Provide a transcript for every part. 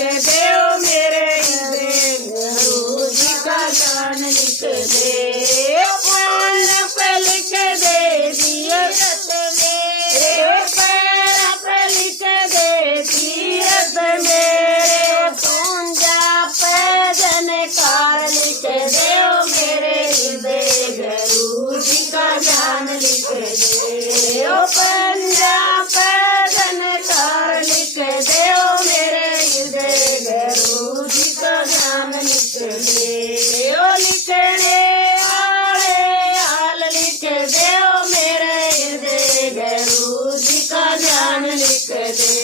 दे ओ मेरे हृदय गुरु जी का ज्ञान लिख दे। पान पे लिख दे दिए मेरे पैर पे लिख दे तीरथ मेरे। पूंजा पे जनकार लिख दे ओ मेरे हृदय गुरु जी का ज्ञान लिख दे। ओ पंजा पे जनकार लिख दे ओ मेरे हृदय गुरु जी का ज्ञान लिख दे। ओ लिखने वाले हाल लिख दे ओ मेरे हृदय गुरु जी का ज्ञान लिख दे।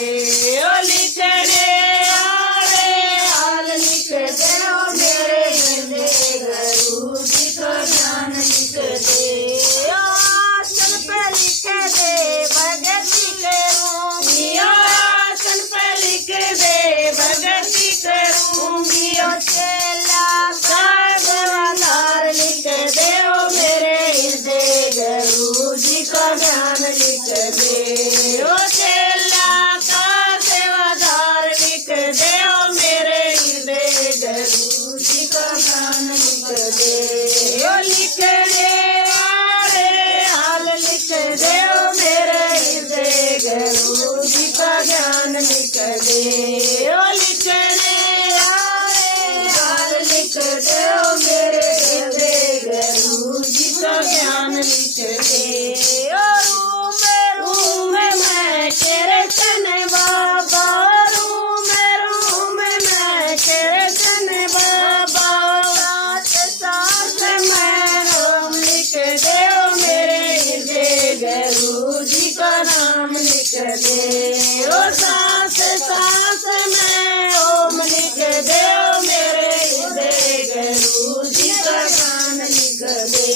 ओ लिखने वाले हाल लिख दे ओ मेरे हृदय गुरु जी का ज्ञान लिख दे। आसन पे लिख दे भगति करूंगी। आसन पे लिख दे भगति करूंगी। ओ चेला सेवादार लिख दे ओ मेरे हृदय गुरु जी का ज्ञान लिख दे। ओ चेला का सेवादार लिख दे ओ मेरे हृदय गुरु जी का ज्ञान लिख दे। ओ लिखने वाले हाल लिख दे ओ मेरे हृदय गुरु जी का ज्ञान लिख दे। ओ लिखने वाले हाल लिख दे ओ मेरे हृदय गुरु जी का ज्ञान लिख दे। ओ रूम मैं कीर्तन बाबा रूम मैं कीर्तन बाबा। साथ मैं नाम लिख दे ओ मेरे हृदय गुरु जी का नाम लिख दे। ओ सांस में ओम लिख दे ओ मेरे हृदय गुरु जी का नाम लिख दे।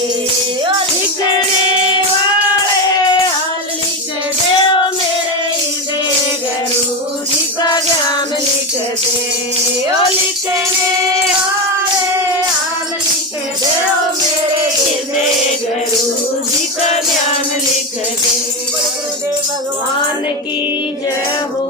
ओ लिखने वाले हाल लिख दे ओ मेरे हृदय गुरु जी का ज्ञान लिख दे। ओ लिखने वाले हाल लिख दे ओ मेरे हृदय गुरु जी का ज्ञान लिख दे। भगवान की जय हो।